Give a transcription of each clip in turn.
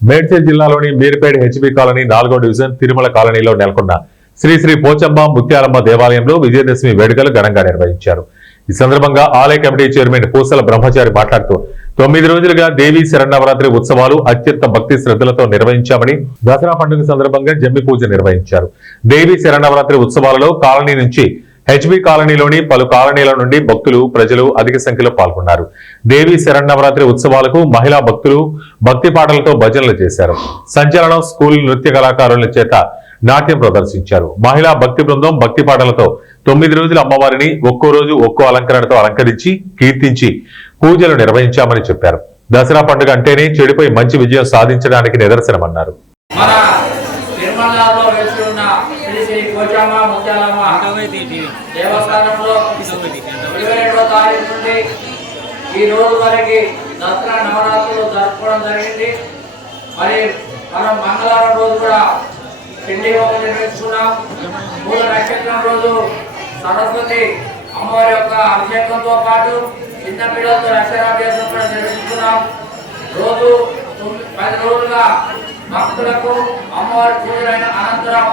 మేడ్చల్ జిల్లాలోని Meerpet HB colony 4వ division Tirumala కాలనీలో నెలకొన్న శ్రీ శ్రీ పోచమ్మ ముత్యాలమ్మ దేవాలయంలో విజయదశమి వేడుకలు ఘనంగా నిర్వహించారు. ఈ సందర్భంగా ఆలయ కమిటీ చైర్మన్ పూసల బ్రహ్మచారి మాట్లాడుతూ 9 రోజులుగా దేవీ శరన్నవరాత్రి ఉత్సవాలు అత్యంత భక్తి శ్రద్ధలతో నిర్వహించామని, దసరా పండుగ సందర్భంగా జమ్మి పూజ నిర్వహించారు. దేవీ శరన్నవరాత్రి ఉత్సవాలలో కాలనీ నుంచి హెచ్బీ కాలనీలోని పలు కాలనీల నుండి భక్తులు ప్రజలు అధిక సంఖ్యలో పాల్గొన్నారు. దేవీ శరన్నవరాత్రి ఉత్సవాలకు మహిళా భక్తులు భక్తి పాటలతో భజనలు చేశారు. సంచలనం స్కూల్ నృత్య కళాకారుల చేత నాట్యం ప్రదర్శించారు. మహిళా భక్తి బృందం భక్తి పాటలతో 9 రోజుల అమ్మవారిని ఒక్కో రోజు ఒక్కో అలంకరణతో అలంకరించి కీర్తించి పూజలు నిర్వహించామని చెప్పారు. దసరా పండుగ అంటేనే చెడుపై మంచి విజయం సాధించడానికి నిదర్శనమన్నారు. ఈ రోజు వరకు దసరా నవరాత్రులు జరుపుకోవడం జరిగింది. మరి మనం మంగళవారం రోజు కూడా పిండి హోమం నిర్వహించుకున్నాం. మూల నక్షత్రం రోజు సరస్వతి అమ్మవారి యొక్క అభిషేకంతో పాటు చిన్న పిల్లలతో అక్షరాభ్యాసం కూడా నిర్వహించుకున్నాం. రోజు 10 రోజులుగా భక్తులకు అమ్మవారి పూజలైన అనంతరం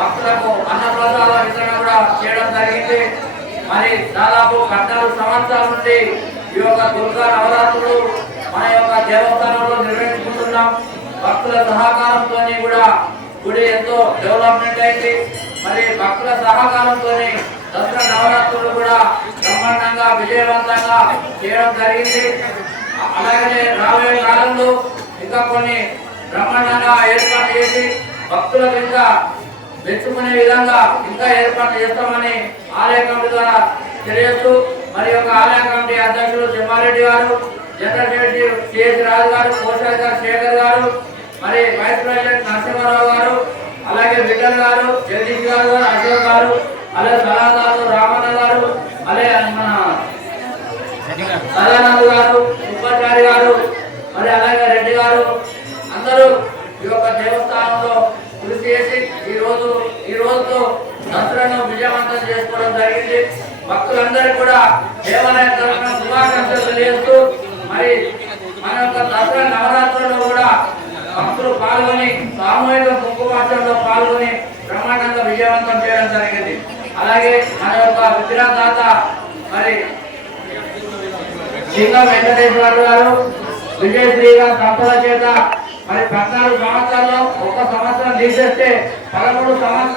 భక్తులకు అన్నప్రసాద వితరణ కూడా చేయడం జరిగింది. మరి దాదాపు 14 సంవత్సరాల నుండి ఈ యొక్క దుర్గా నవరాత్రులు మన యొక్క దేవస్థానంలో నిర్వహించుకుంటున్నాం. భక్తుల సహకారంతో కూడా గుడి ఎంతో డెవలప్మెంట్ అయింది. మరి భక్తుల సహకారంతో దసరా నవరాత్రులు కూడా బ్రహ్మాండంగా విజయవంతంగా చేయడం జరిగింది. అలాగే రాబోయే కాలంలో ఇంకా కొన్ని బ్రహ్మాండంగా ఏర్పాటు చేసి భక్తులకు ఇంకా మెచ్చుకునే విధంగా ఇంకా ఏర్పాటు చేస్తామని ఆలయ కమిటీ ద్వారా తెలియజేస్తూ, మరి యొక్క ఆలయ కమిటీ అధ్యక్షులు తిమ్మారెడ్డి గారు, జనరల్ సెక్రటరీ సిఎస్ రాజు గారు, కోశాధికారి శేఖర్ గారు, మరి వైస్ ప్రెసిడెంట్ నరసింహారావు గారు, అలాగే విఠల్ గారు, జగదీష్ గారు, అశోక్ గారు, అలాగే సలహాదారు రామన్న గారు, అలాగే మన సదానంద్ గారు, ఉపాచారి గారు, మరి అలాగే రెడ్డి గారు అందరూ ఈ యొక్క దేవస్థానంలో కృషి చేసి ఈ రోజుతో దసరాను విజయవంతం చేసుకోవడం జరిగింది. భక్తులందరూ కూడా దేవాలయ తరఫున శుభాకాంక్షలు తెలియజేస్తూ, మరి మన యొక్క దసరా నవరాత్రుల్లో కూడా భక్తులు పాల్గొని సామూహిక కుంకుమార్చనలో పాల్గొని బ్రహ్మాండంగా విజయవంతం చేయడం జరిగింది. అలాగే మన యొక్క విగ్రహదాత మరి సింగం వెంకటేశ్వర గారు విజయశ్రీగా సంపద చేత మరి 14 సంవత్సరాల్లో 1 సంవత్సరం తీసేస్తే 13 సంవత్సరాలు